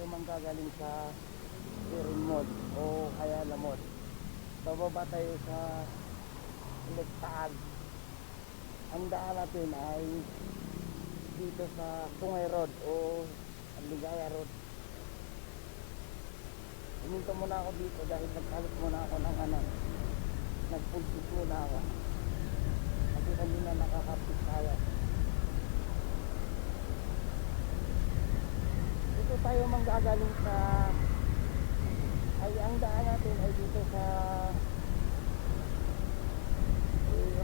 tayo manggagaling sa Erin Mode o Ayala Mode. Bababa tayo sa Lektaan. Ang daan natin ay dito sa Tungay Road o Ligaya Road. Pumunta muna ako dito dahil nagkalit muna ako ng nagpulpit muna ako kasi kanina nakakapit tayo. Dito tayo manggagaling sa ang daan natin ay dito sa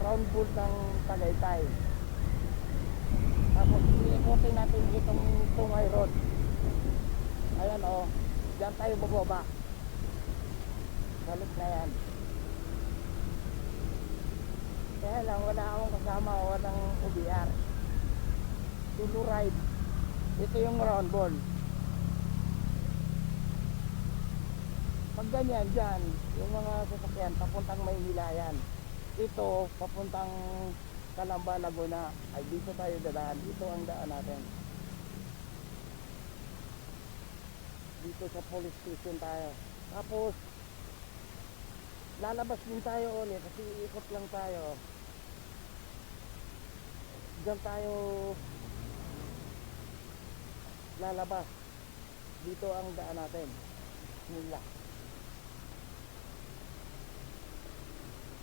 round pool ng Tagaytay. Tapos iikotin natin itong Tungay Road. Ayan o, dyan tayo bababa. Balik na yan. Kaya lang wala akong kasama o walang OBR. Solo ride. Ito yung round ball. Pag ganyan dyan, yung mga sasakyan papuntang Maynila yan. Ito papuntang Calamba, Laguna. Ay dito tayo dadaan. Dito ang daan natin. Dito sa police station tayo. Tapos lalabas din tayo ulit kasi iikot lang tayo. Diyan tayo lalabas. Dito ang daan natin. Bismillah.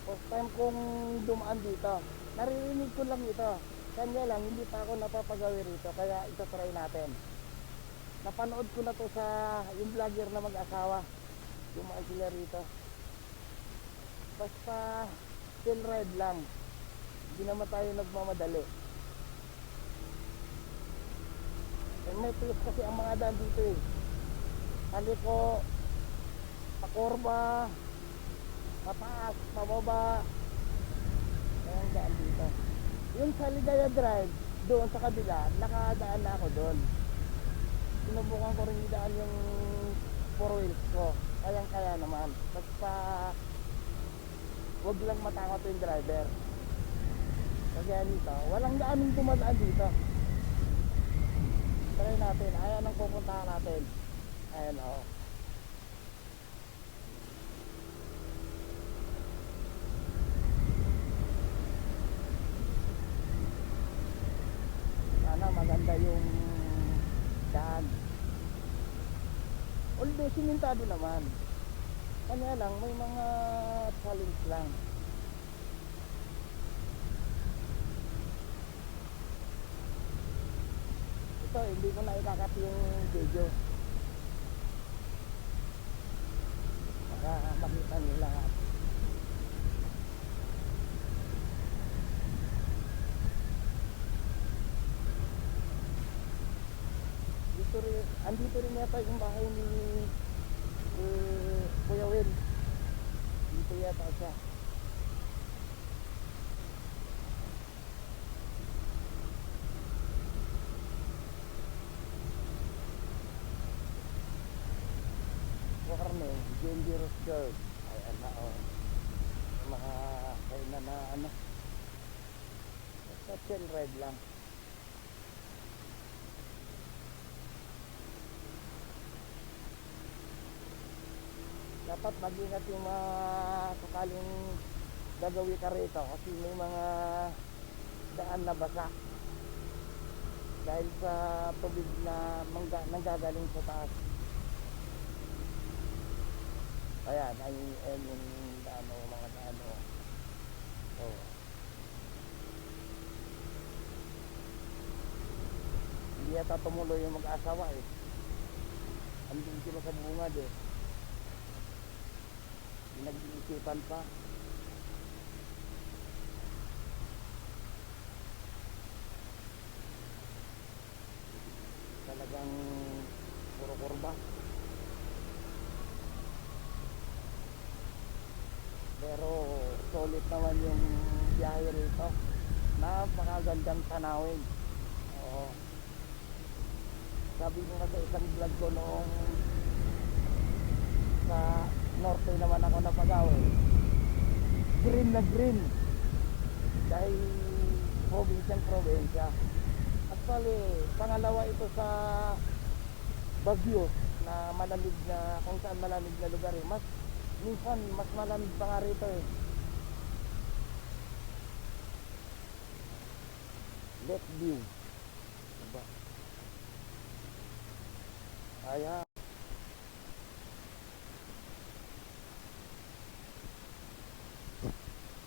First time kong dumaan dito. Naririnig ko lang ito. Kanya lang, hindi pa ako napapagawi rito. Kaya ito try natin. Napanood ko na to sa yung vlogger na mag-asawa. Dumaan sila rito. Basta chill ride lang. Hindi naman tayo nagmamadali. May place kasi ang mga daan dito eh. Paliko, pakorba, pataas, pababa. Ayan daan dito. Yung sa Ligaya Drive, doon sa kabila, nakadaan na ako doon. Sinubukan ko rin idaan yung 4 wheels ko. Kayang-kaya naman. Basta wag lang matakot yung driver. Kaya dito, walang gaanong dumadaan dito. Try natin. Ayan ang pupuntahan natin. Ayan o. Sana maganda yung daan. Although simintado naman. Kanya lang may mga challenge lang. Ito hindi ko na ikakat yung video. Baka makita nyo lahat. Andito rin yata yung bahay ni Kuya Will. Dito yata siya. Wakarne, dangerous girl. Ayan na o. Mga kainan na basta chill ride lang. Dapat mag-ingat yung mga sakaling gagawi ka rito kasi may mga daan na basa dahil sa tubig na nanggagaling sa taas. Ayan, ayun yung daan o mga daan o. Oh. Hindi yata tumuloy yung mag-asawa eh. Andun sila sa bungad eh. Nag-iisipan pa. Talagang puro kurba. Pero solid naman yung biyahe rito. Napakagandang tanawin. Oo. Sabi ko nga sa isang vlog ko noong sa norte naman ako napagawi. Green na green. Dahil probinsya. Actually, pangalawa ito sa bagyo na malamig na kung saan malamig na lugar eh. Minsan mas malamig pa nga rito eh. Lake view. Diba? Ayan.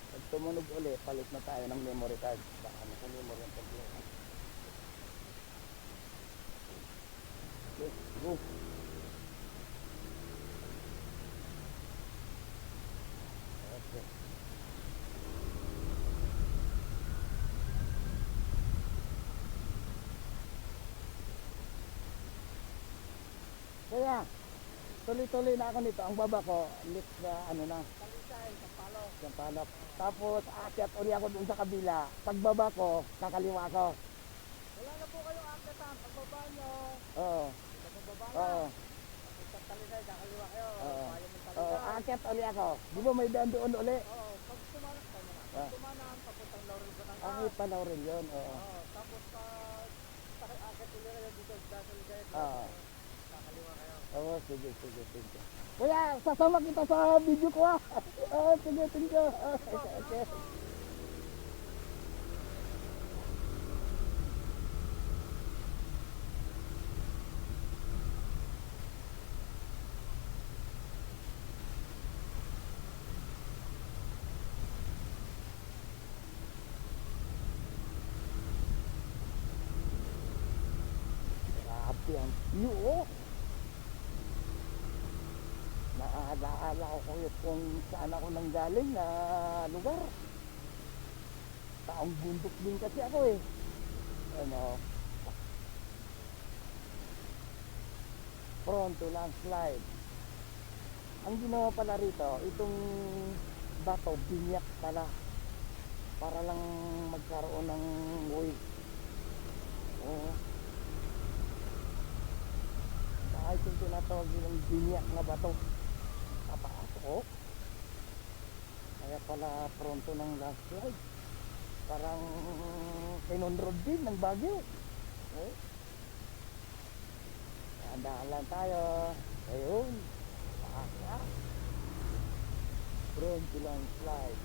Pag tumunog ulit, palit na tayo ng memory card. Baka naka-memory ang problema. Let's go. Okay. Kaya, tuloy-tuloy na ako nito. Ang baba ko, lift na ano na. Talisay, Sampalok. Tapos, aakyat uli ako dun sa kabila. Pagbaba ko, kakaliwa ko. Wala na po kayo akyatan. Pagbaba nyo, Oo. pagbaba na. Oo. Sa talisay, kakaliwa kayo. Oo. Ayaw ng Oo. talisay. Aakyat uli ako. Di ba may daan doon uli? Oo, pag tumanak tayo na. Ah. Pag tumanak, papuntang Laurel Batangas. Ang Palaurel yun. Oo. Oo, tapos pag akyat ulit kayo dito, Dasal kayo. Oo. Kakaliwa kayo. Oo, sige. Kuya, sasama kita sa video ko ah. Oo, sige. Okay. Grabe ang view oh. Naalaala ko kung saan ako nanggaling na lugar. Taong bundok din kasi ako eh. Ano? Prone to landslide. Ang ginawa pala rito, itong bato, binyak pala. Para lang magkaroon ng wave. Oo. Kahit yung tinatawag yung binyak na bato. Napakasok. Kaya pala pronto ng landslide. Parang kinonrod din ng Baguio. Okay. Handaan lang tayo. Ayun. Paaka. Pronto lang slide.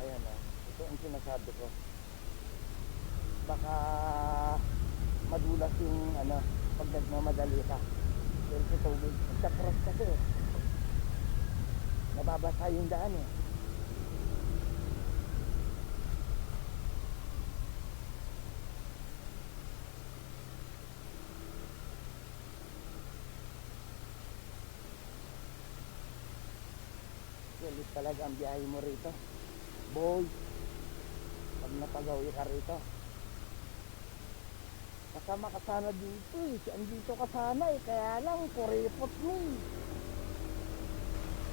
Ayan o. Ito ang sinasabi ko. Baka madulas yung pag nagmamadali ka. Pero sa tubig, sa cross kasi nababasa yung daan eh. Galit talaga ang biyahe mo rito. Boy, pag napagawi ka rito. Kasama ka sana dito eh. Andito ka sana eh. Kaya lang, kuripot mo eh.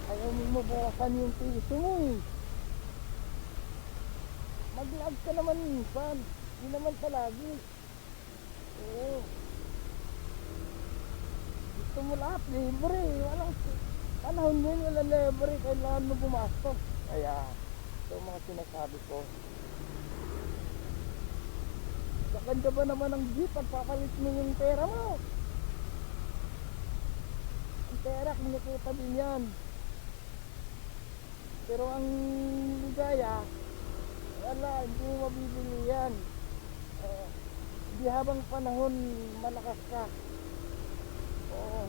Ayaw mo bukasan yung piso mo eh. Mag-lag ka naman minsan. Hindi naman palagi. Oo. Gusto mo lahat, libre. Walang panahon yun, walang libre. Kailangan mo bumastos. Kaya, ito ang mga sinasabi ko. Ganda ba naman ang jeep at papalit mo yung pera mo? Ang pera, kinikita din yan. Pero ang ligaya, wala, hindi mo mabibili yan. Hindi habang panahon malakas ka. Oo.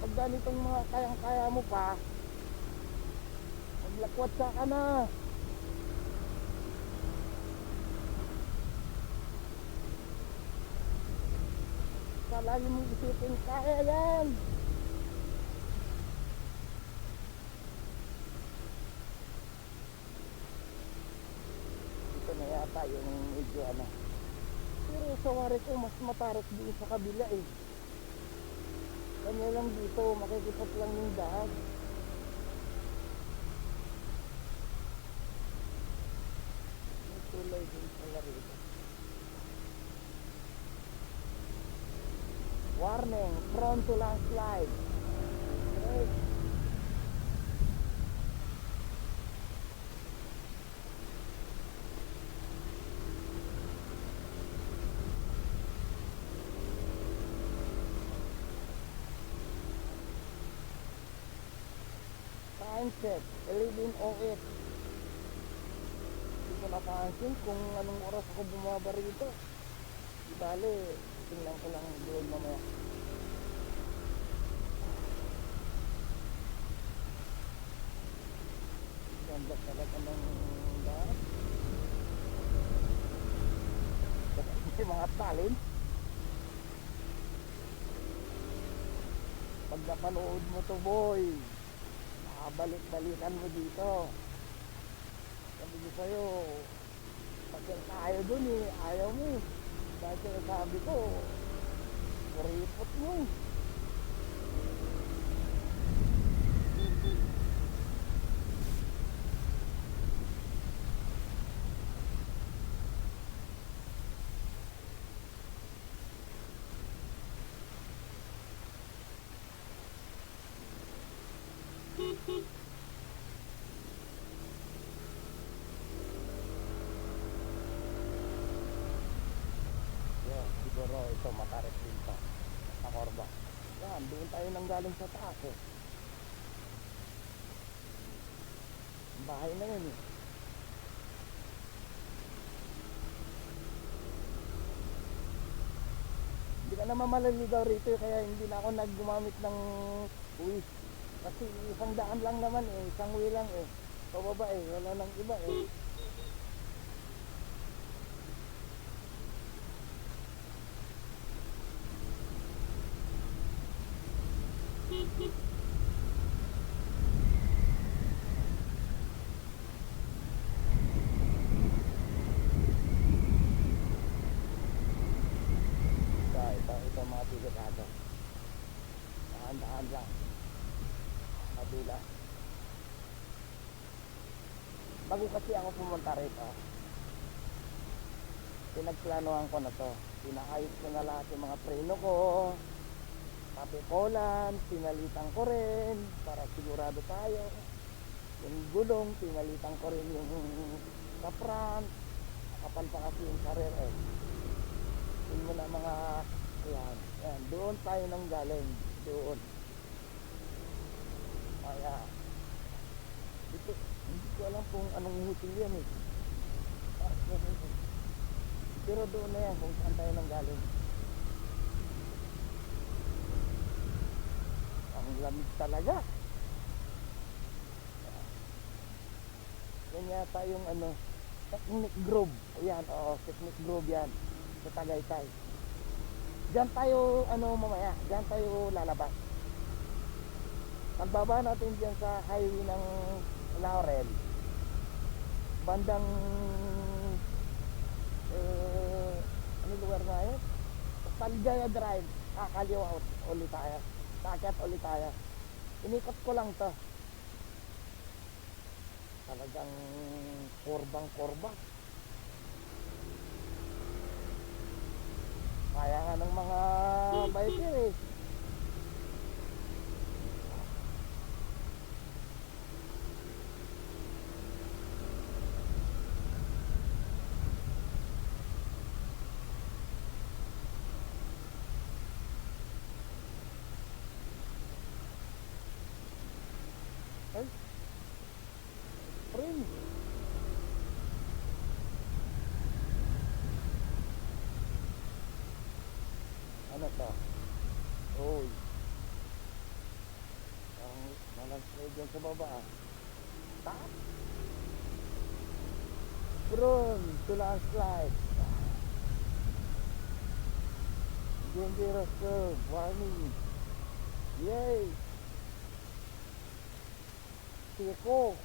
Pag ganitong mga kayang-kaya mo pa, maglakwat ka na. Lagi mong isipin, kaya yan. Ito na yata yung medyo pero sa wari ko mas matarot din sa kabila eh. Kanya lang dito, makikipot lang yung daan. May tulay din pala rito. warning, prone to landslide. Okay. Time check, 11:08. Hindi ko napansin kung anong oras ako bumaba rito. Di bale, tingnan ko lang doon mamaya. Ganda talaga ng daan. May mga talent. Pag napanood mo to, boy, makabalik-balikan mo dito. Sabi ko sa'yo, pagka tayo dun eh, ayaw mo eh. Dahil sinasabi ko, kuripot mo eh. Yeah, siguro ito matarik din to sa Corba. Yan, doon tayo nang galing sa taas eh. Bahay na yun eh. Hindi ka naman maliligaw rito eh, kaya hindi na ako naggumamit ng uwi. Kasi isang daan lang naman eh, isang uwi lang eh. Pababa eh, wala nang iba eh. Ito mga tigatado. Daan lang. Madula. Bago kasi ako pumunta rito, pinagplanohan ko na to. Pinaayos ko na lahat yung mga preno ko. Kapikolan, pinalitan ko rin para sigurado tayo. Yung gulong, pinalitan ko rin yung sa front. Nakapal pa kasi yung sa rear eh. Yun mo na mga, yan, yan, doon tayo nang galing, doon. Kaya, dito, hindi ko alam kung anong hotel yan eh. Pero doon na yan kung saan tayo nang galing. Ang lamig talaga. Yan yata yung ano, Technic Grove. Ayan, oo, Technic Grove yan. Sa Tagaytay. Diyan tayo, ano mamaya, diyan tayo lalabas. Pagbaba natin diyan sa highway ng Laurel, bandang ano lugar na yun? Paljaya Drive, kakaliwa ulit tayo, kaakyat ulit tayo. Inikot ko lang to, talagang kurbang kurba, kaya nga ng mga biker eh. Ay, spring. Ano to? Uy, ang malanslay dyan sa baba ah. Taas. Prone to landslide. Dangerous curve. Warning. Yay. Tiko.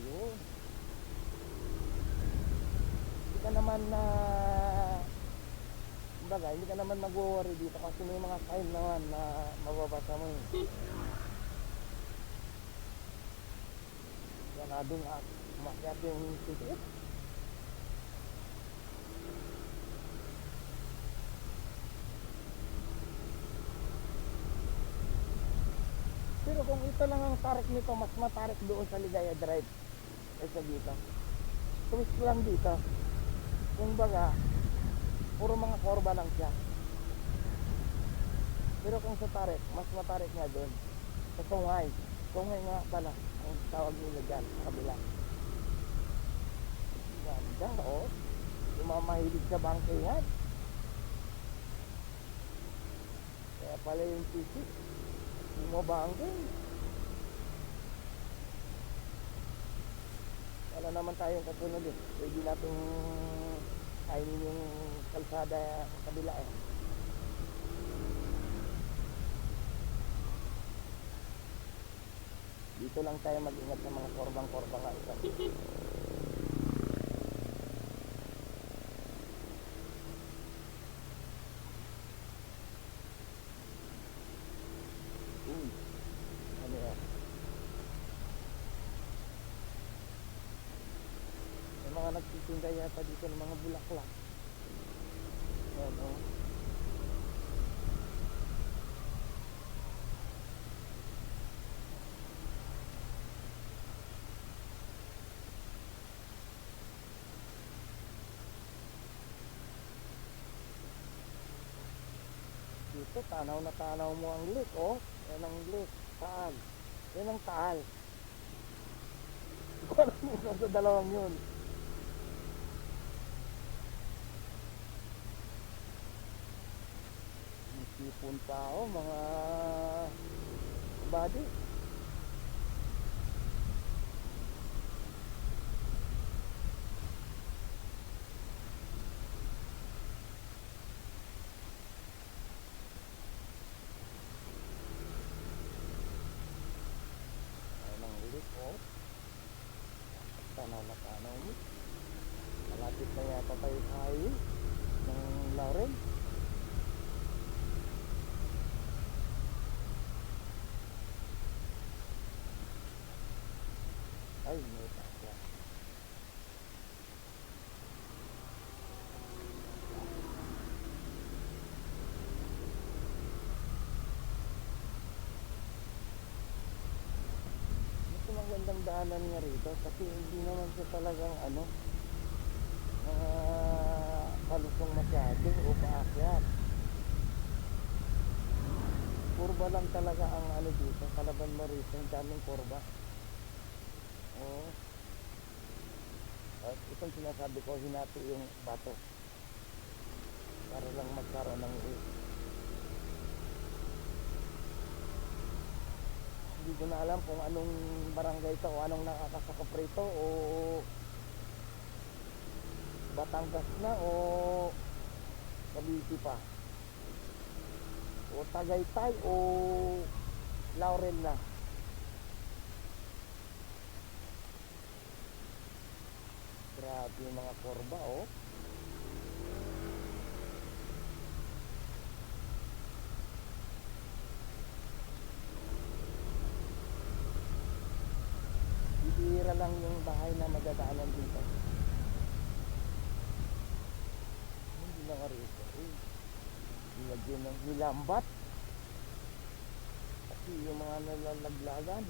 Yun. Hindi ka naman na hindi ka naman mag-worry dito kasi may mga sign naman na mababasa mo eh. Ganadong umakyat yung ticket. Dito lang ang tarik nito, mas matarik doon sa Ligaya Drive kaysa dito. Twist lang dito. Kung baga, puro mga korba lang siya. Pero kung sa tarik, mas matarik nga doon. Sa Tunghay. Tunghay nga pala ang tawag nila dyan sa kabila. Ganda, oh. Yung mga mahilig sa bangkingan. Kaya pala yung titik. Yung mga bangkin. Wala naman tayong kasunod eh. Pwede natin kainin yung kalsada sa kabila eh. Dito lang tayo mag-ingat sa mga korbang-korbang nga ito. Ano yan? May mga nagtitinda yata dito ng mga bulaklak. Ayan, oh. Dito, tanaw na tanaw mo ang lake, oh. Yan ang lake, taal. Yan ang taal. Parang isa sa dalawang yun. Sipon tao, mga body. Ayan ang lake, oh. Tanaw na tanaw mo. Malapit na yata tayo sa highway ng Lauren. Ay, may takla. Ito magandang daanan nga rito kasi hindi naman siya talagang ano, kalusong masyado o paakyat. Kurba lang talaga ang ano dito, kalaban mo rito, ang daming kurba. Oo. At itong sinasabi ko, hinati yung bato para lang magkaroon ng hindi ko na alam kung anong barangay ito o anong nakakasakop rito o Batangas na o Cavite pa o Tagaytay o Laurel na. Grabe yung mga korba, oh. Bibihira lang yung bahay na madadaanan dito. Hindi na nga rito. Nilagyan ng nilambat. Kasi yung mga nalalaglagan.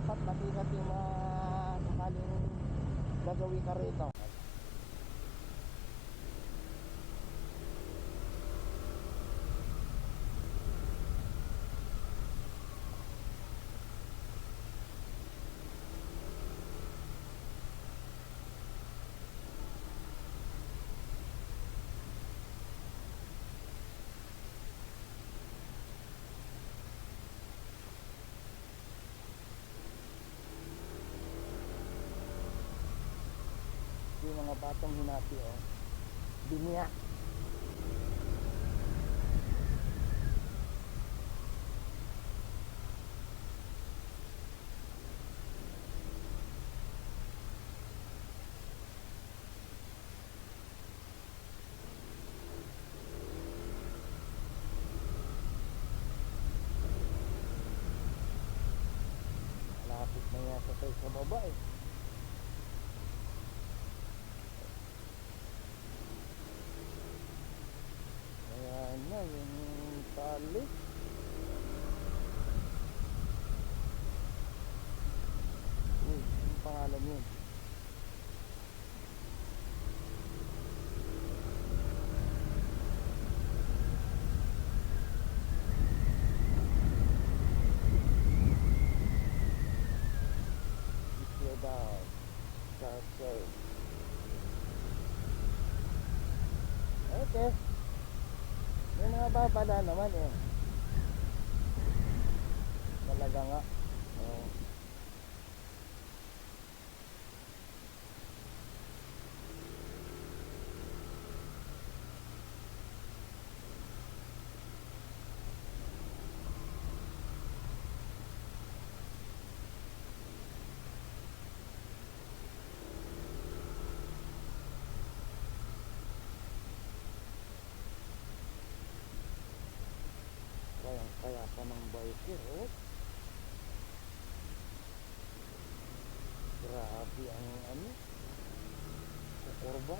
Dapat mag-ingat yung mga sakaling gagawin ka rito. mga batong hinati, oh. Biniya. Malapit na nga sa baba, eh. Ayan na, yung tali. Uy, yung pangalan yun. Isladad Castle. Okay. May mga babala naman, eh. Talaga nga. Oh. Kaya pa ng biker, oh. Grabe ang ano, kukurba.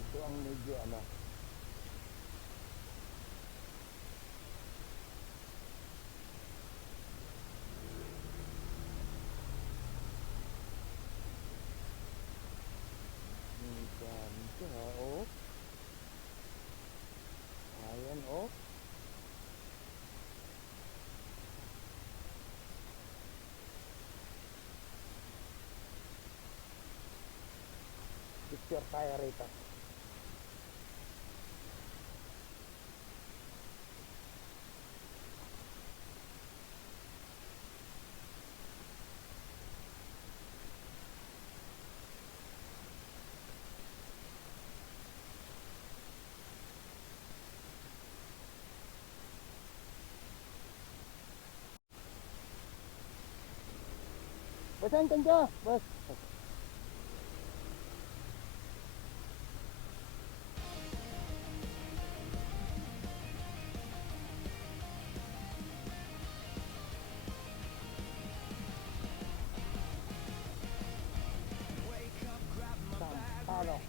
Ito ang medyo ano, ganito ha, oh. Ayan, oh. Picture tayo rito. Basan kan ka? Bas. Sampalok.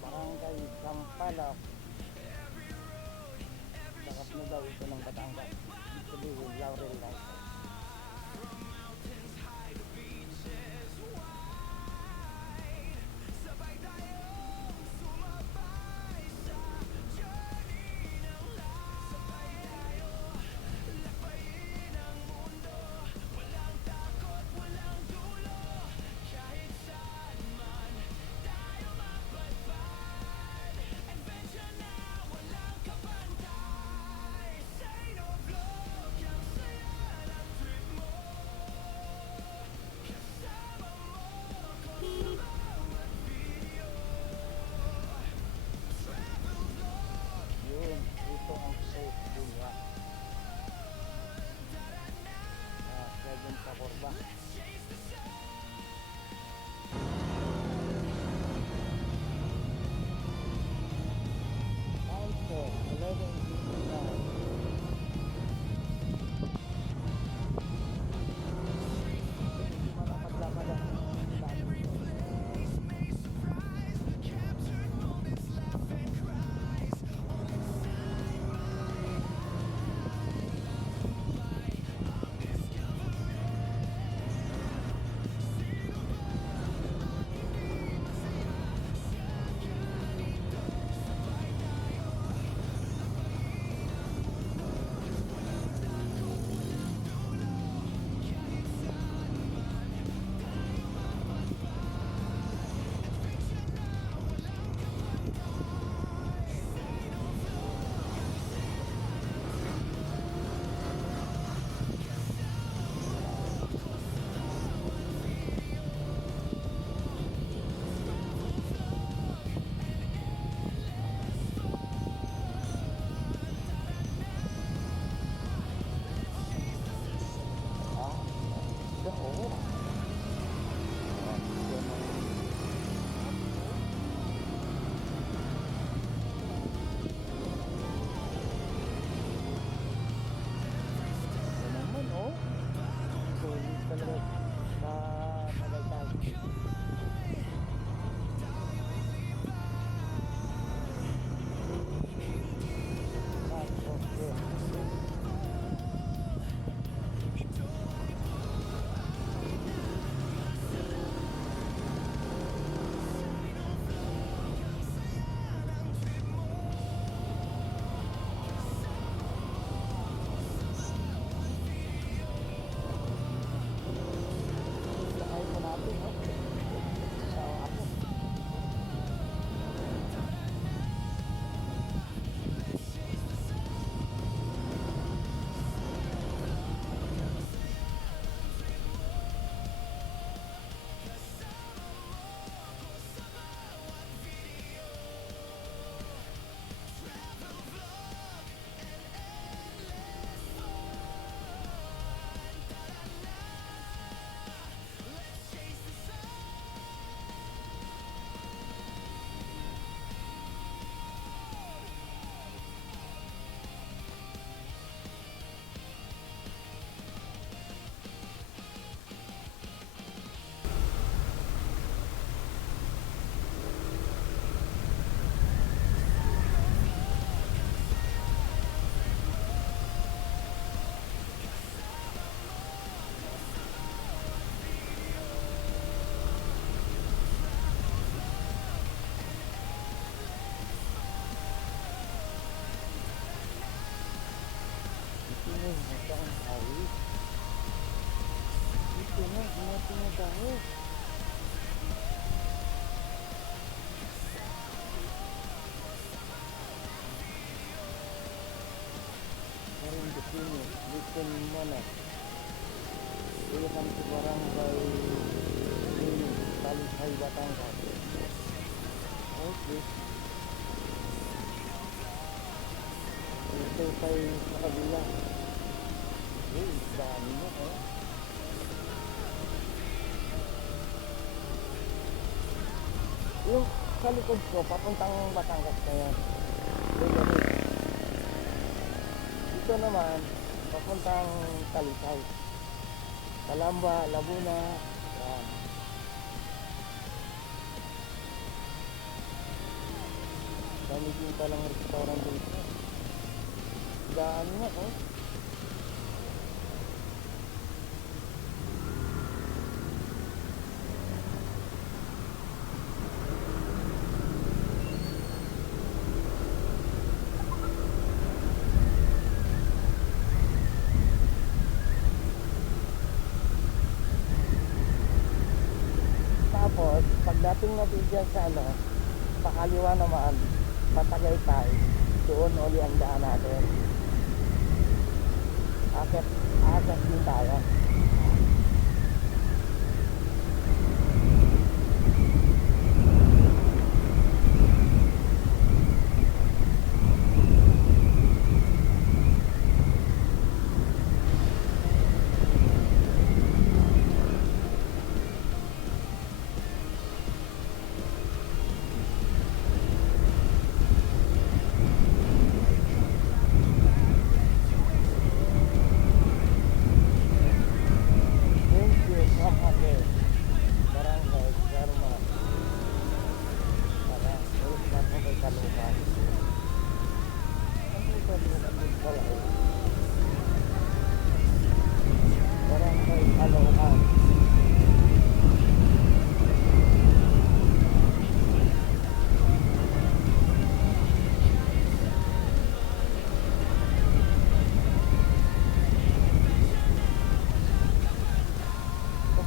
Barangay Sampalok. Sakap na daw ito ng Batangas. Sabihin, Laurel Light. natin ano, welcome to Barangay Talisay, Batangas. Okay. Ito tayo sa kabila. Uy, dami mo eh. Yung sa likod ko, papuntang Batangas na yan. Dito naman, papuntang Talisay. Calamba, Laguna. Yan. Dami din palang restaurant dito. Dami nga oh. Tapos, pagdating natin dyan sa ano, pakaliwa naman, Patagaytay, doon uli ang daan natin. Akit din tayo.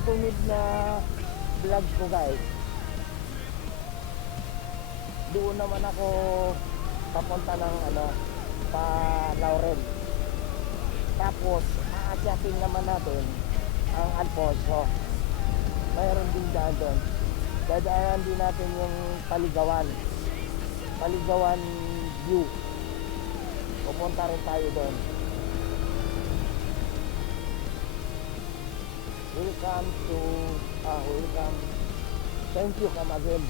Tumid na vlog ko guys, doon naman ako papunta ng ano, pa Laurel. Tapos aakyatin naman natin ang Alfonso, mayroon din daan doon. Dadaanan din natin yung Paligawan view, pupunta rin tayo doon. Welcome. Thank you, come again.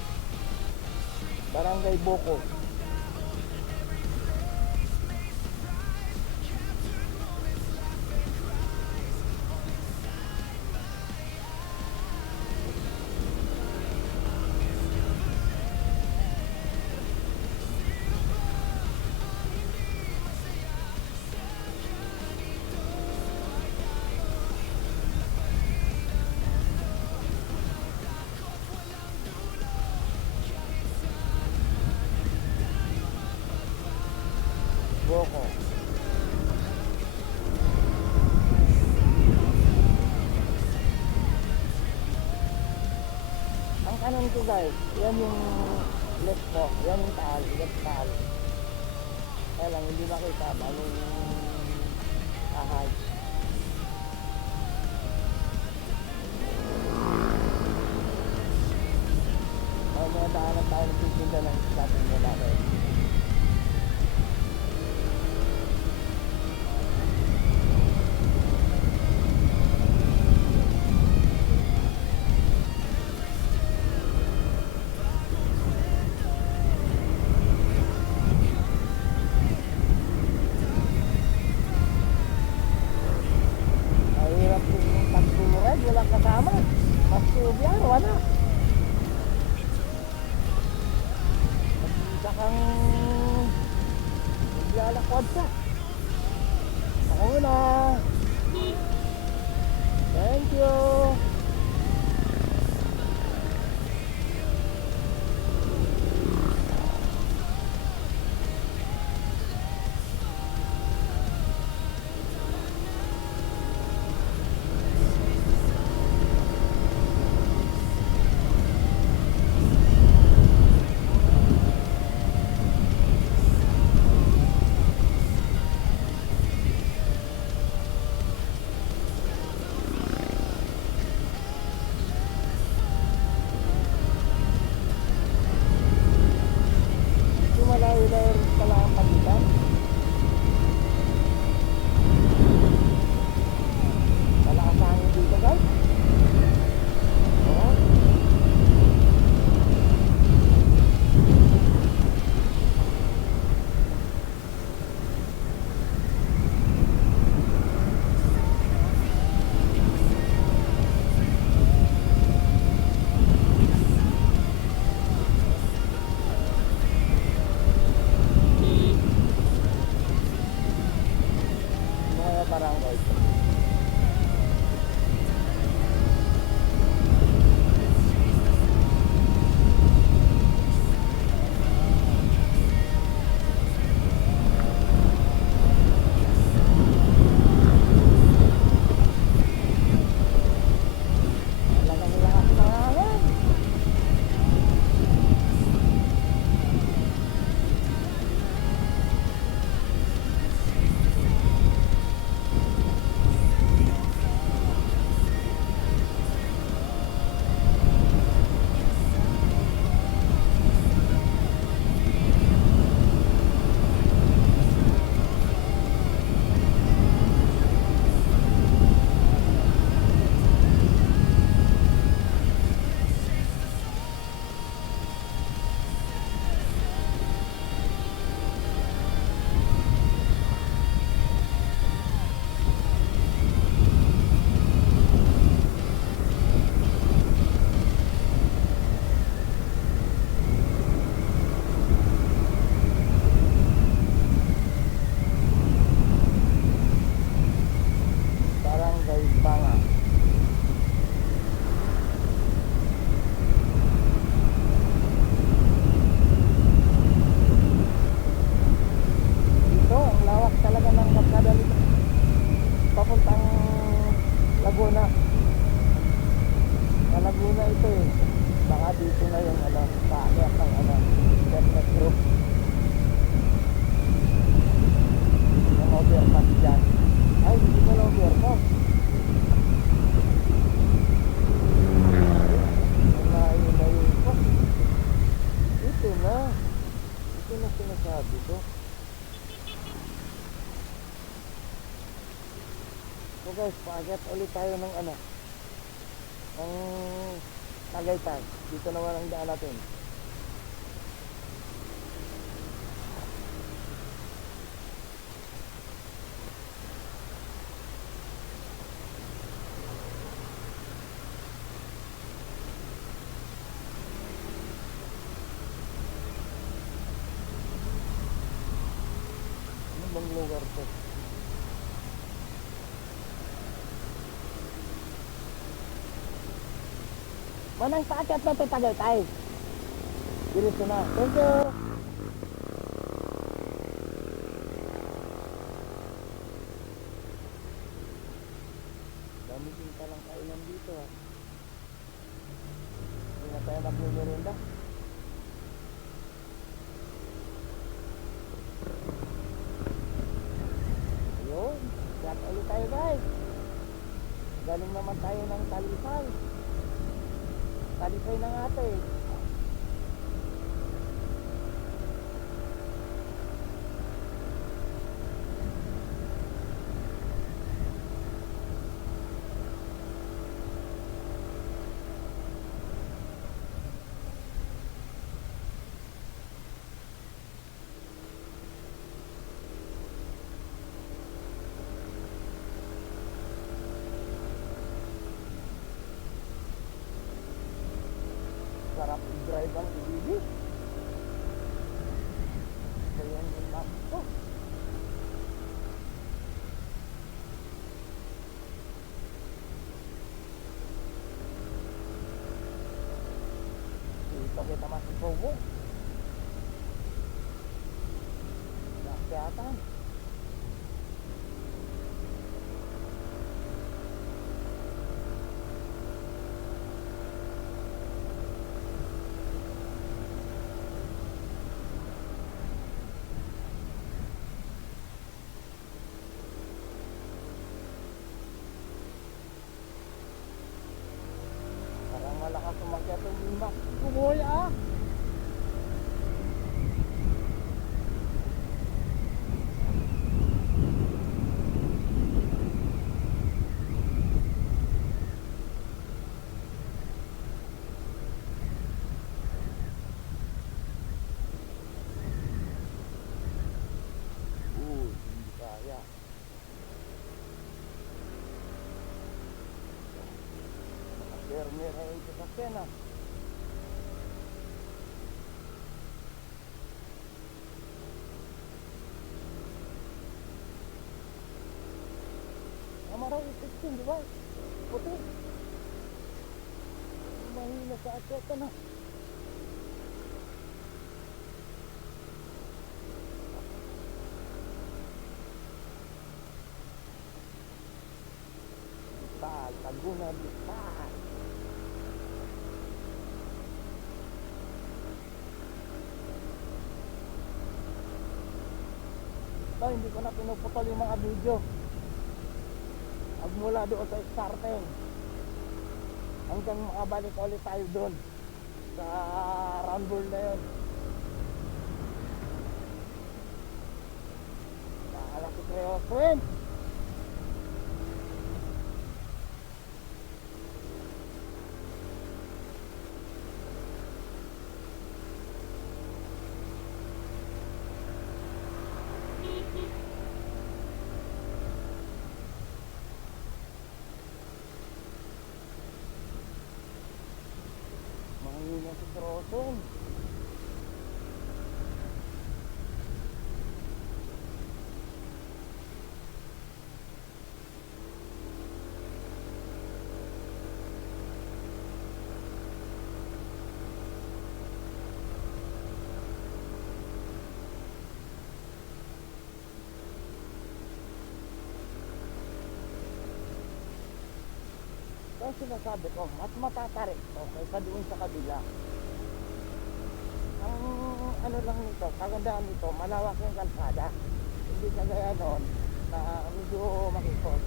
Barangay Boko. Boko. Ang kanan ko guys, yan yung left ko, yan yung taal, left taal. Kaya lang hindi makita ba yung ahay. May daanan tayo ng titinda ng shopping na natin. Walang kasama, mas tubiyan, wala. Magkita kang maglalakwad ka. Ako na. Thank you. na. Ito na sinasabi ko. So guys, paakyat ulit tayo ng ano, ng Tagaytay. Dito naman ang daan natin. Ano bang lugar to? Manang paakyat na ito Tagaytay. Diretso na. Thank you. Dami din palang kainan dito ha. Hindi na tayo nagmumerinda. Ayun. Kaya ulit tayo guys. Galing naman tayo ng Talisay. Talisay na nga ito eh. Sarap i-drive ang ibig. Kaya yung map ko. Dito kita masipobo. Nasiyatan. Parang malakas umakyat yung bimba. Kumoy ah! Hindi kaya. Naka-termir na yung sasakyan ah. Amaraw 16, di ba? Puti. Mahina sa akyatan na. Bisal, Laguna, Bisal. Ito, hindi ko na pinuputol yung mga video. Magmula doon sa starting hanggang makabalik ulit tayo doon sa Rumble na yun. Nakala si Creo Twin. Mahina si Creo Twin. Kaya sinasabi ko, mas matatarik to kaysa doon sa kabila. Ang ano lang nito, kagandahan nito, malawak yung kalsada. Hindi kagaya noon na medyo makikot.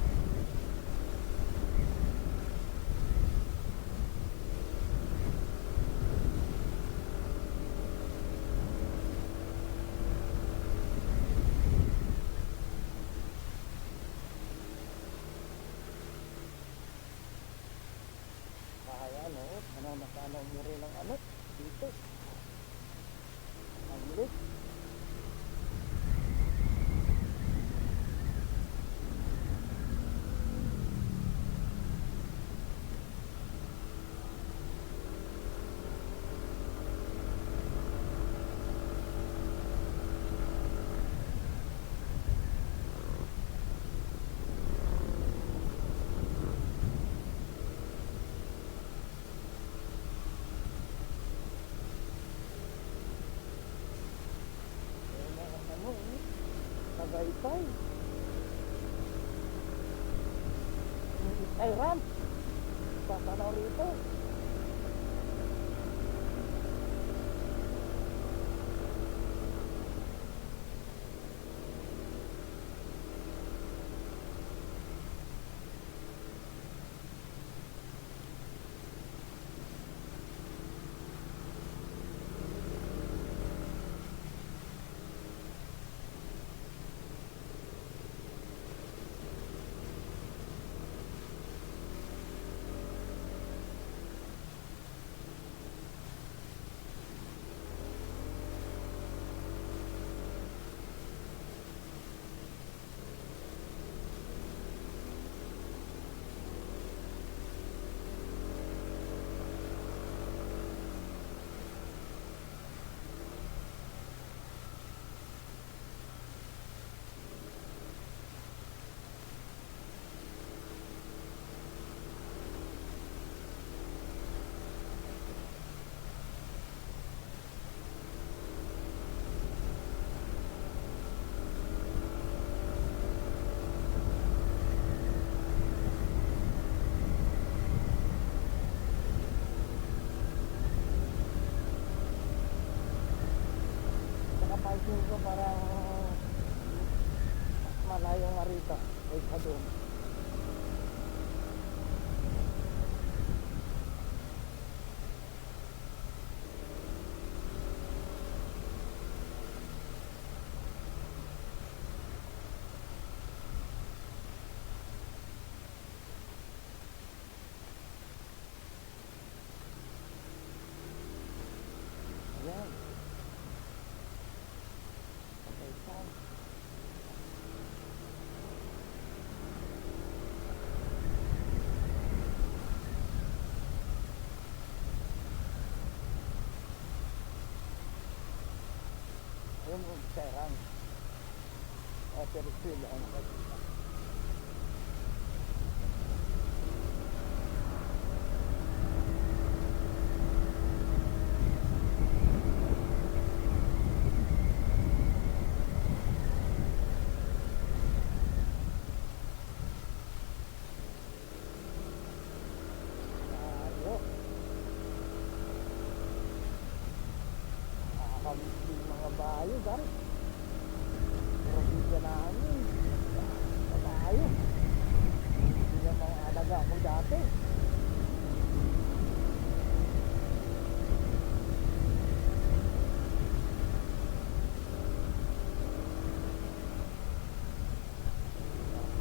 Tay. Ay, ramp. Sasanaw rito. Nakapansin ko parang mas malayo nga rito kaysa doon. Ayan. Okay, fine. Ayun yung serang. Pero still, ano ka dito? Tayo. Nakakamiss din mga bayo, guys. Probinsya namin. Tayo. Hindi na mga alaga ako dati.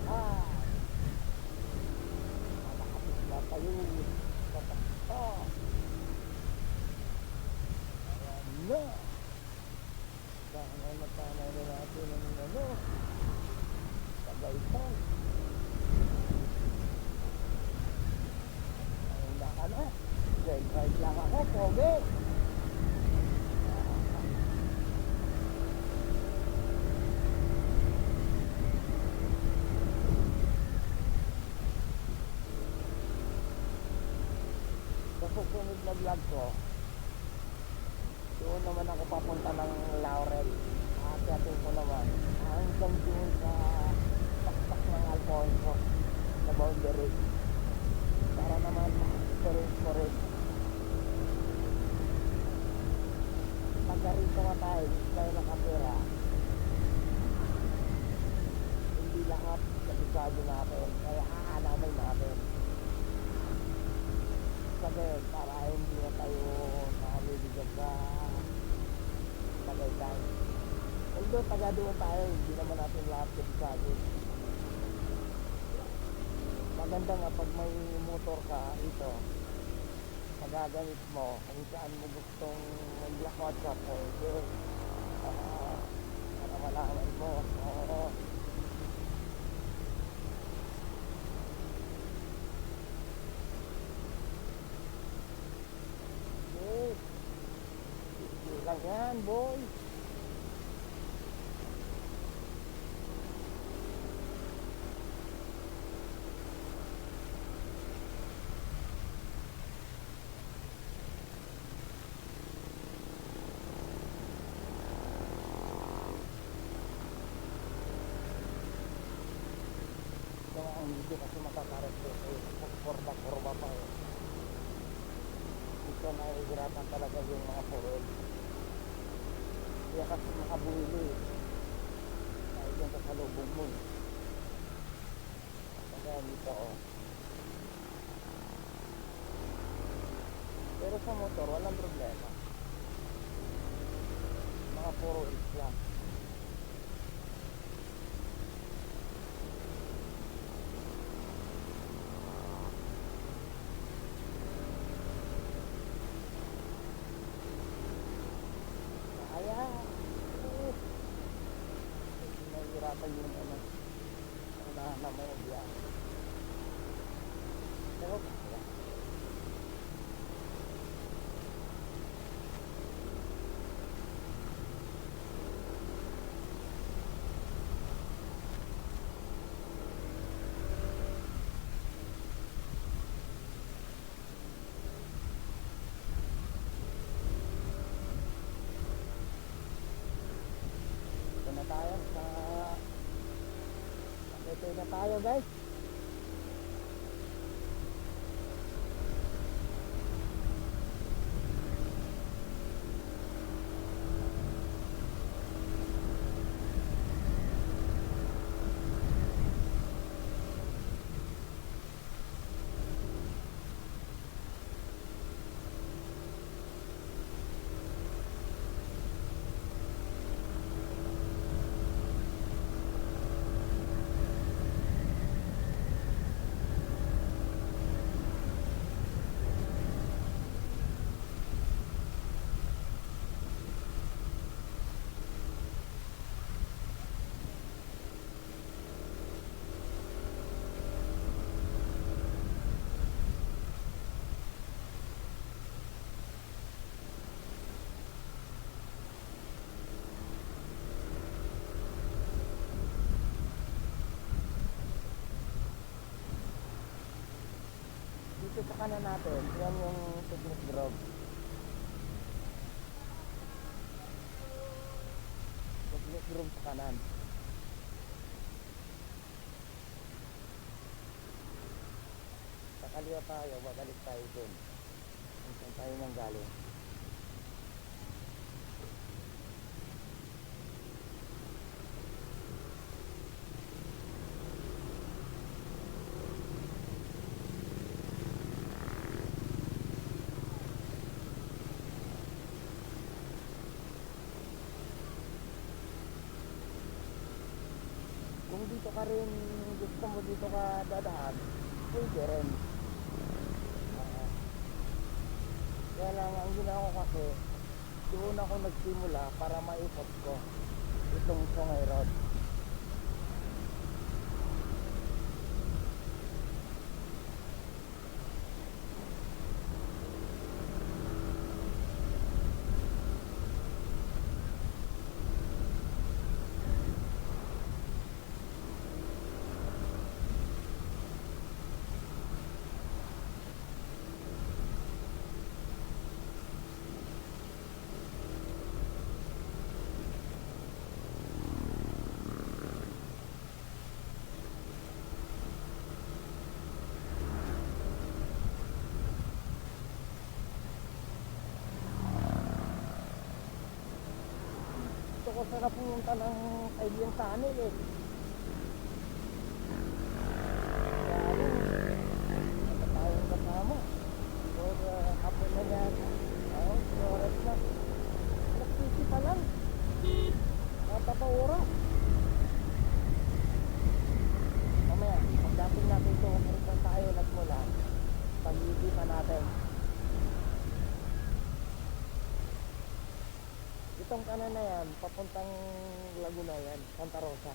Ah, malakapit na tayo. Patakpa. Ayan na. Dahil natanay na natin ang ano. Tagaytay. Ayun na ka na. Ride lang ako, pogi. Sa susunod na vlog ko, doon naman ako papunta ng Laurel. Ati-atin ko naman hanggang doon sa taktak ng Alfonso sa boundary. Para naman ma-experience ko rin. Pagka rito nga tayo, tayo nakapira. Hindi lahat kabisado natin. Kaya hahanapin natin. Kasi para hindi na tayo nakaliligan sa Tagaytay. Although taga doon tayo, hindi naman natin lahat kabisado. Maganda nga pag may motor ka ito, magagamit mo kung saan mo gustong maglakad ka pwede. Para malaman mo. Oo. Okay. Sige lang yan, boy. nahihirapan talaga yung mga purol. Kaya kasi makabuhili dahil yung kasalubong mo. Kaya dito oh. Pero sa motor walang problema. Mga puro lang. Kaya nahihirapan yung ano, unahan na may biyahe. Pero kaya. Ito na tayo sa Ito na tayo guys. Dito sa kanan natin, yan yung fitness grove. Fitness grove sa kanan. Sa kaliwa tayo, babalik tayo dun. Kung saan tayo nang galing. Kung dito ka rin, gusto mo dito ka dadaan, pwede rin. Kaya lang, ang ginawa ko kasi, doon ako nagsimula para maipot ko itong Sungay Road. Gusto ko sana pumunta ng Kaibigan Tunnel eh. Kaya ano tayong kasama. Or hapon na yan. Oras na. Alas 20 pa lang. Matapa oras. Mamaya, pagdating natin ito, pumunta tayo nagmula. Pag-ibig pa natin. Itong kanan na yan, papuntang Laguna yan, Santa Rosa.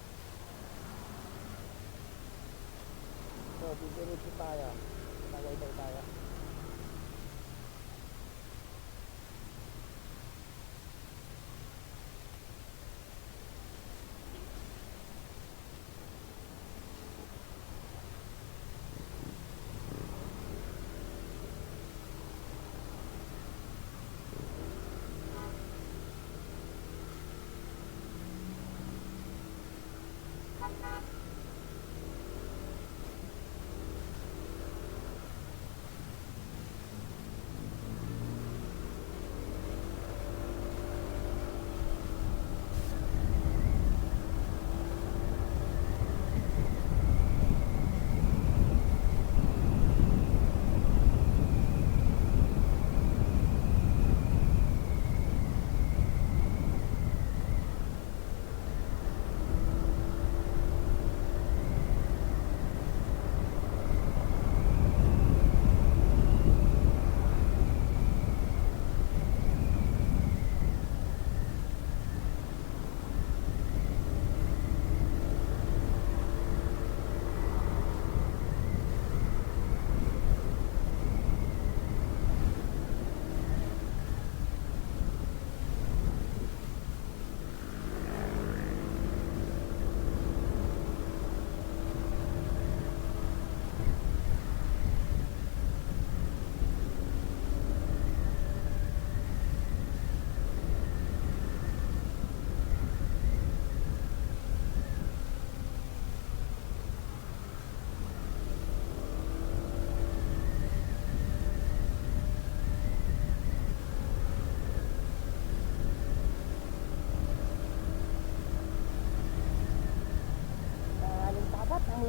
So, didiretso tayo. Tagaytay tayo.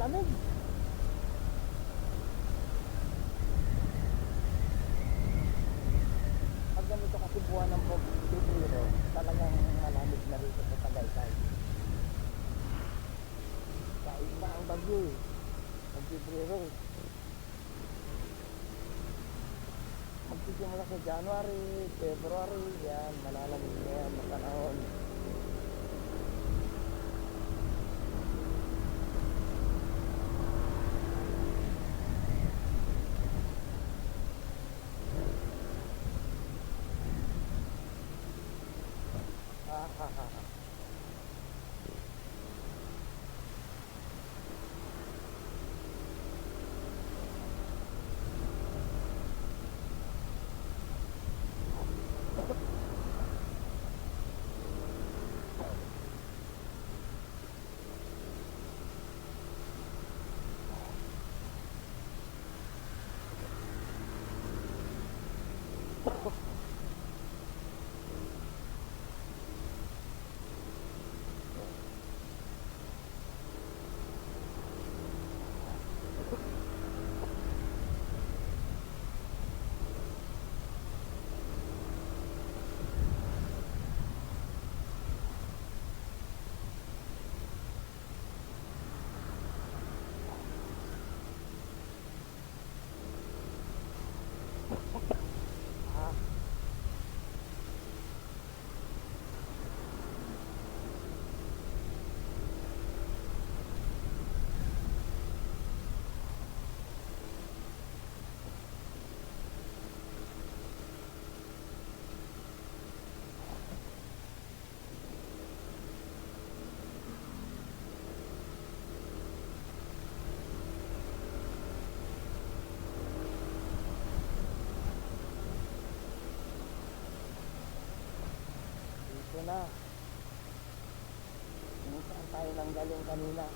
malamig. Pag ganito kasi buwan ng Pebrero, talagang malamig na rito sa Tagaytay. Kahit na ang bagyo eh, ng Pebrero eh. Magsisimula sa January, February, yan, malalamig na yan, mapanahon. Ah, ha, ha, ha. Ah, dito na. Kung saan tayo nanggaling kanina.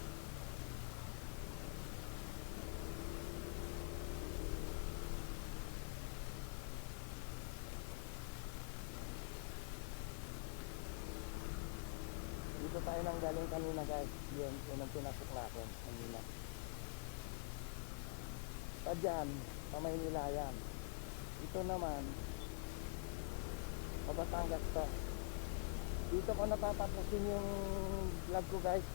Dito tayo nanggaling kanina guys. Yun ang pinasok natin kanina. Pa dyan, sa Maynila yan. Ito naman, sa Batangas to. Dito ko natatapusin yung vlog ko guys.